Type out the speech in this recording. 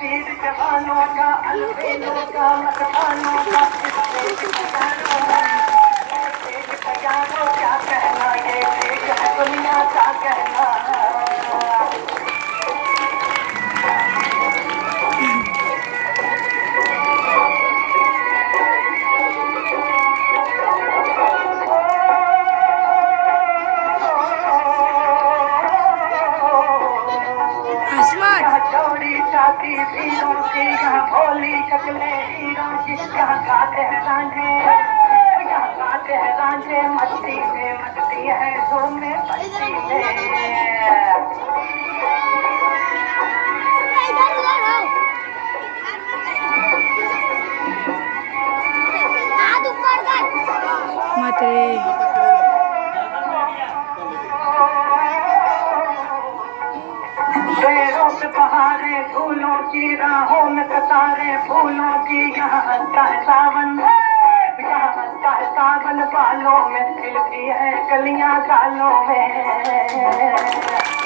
वीर जवानों का अलबेलों का मकानों का तेज बजानो क्या कहना ये देश है दुनिया का कहना छाती वीरों की यहाँ भोली शक्लें हीरों की यहाँ गाते हैं रांझे यहाँ गाते हैं रांझे मस्ती में मस्ती है धूम में मस्ती में मत रे शेरों पे बहारे फूलों की राहों में कतारे फूलों की यहाँ हंसता है सावन यहाँ हंसता है सावन बालों में खिलती है कलियां गालों में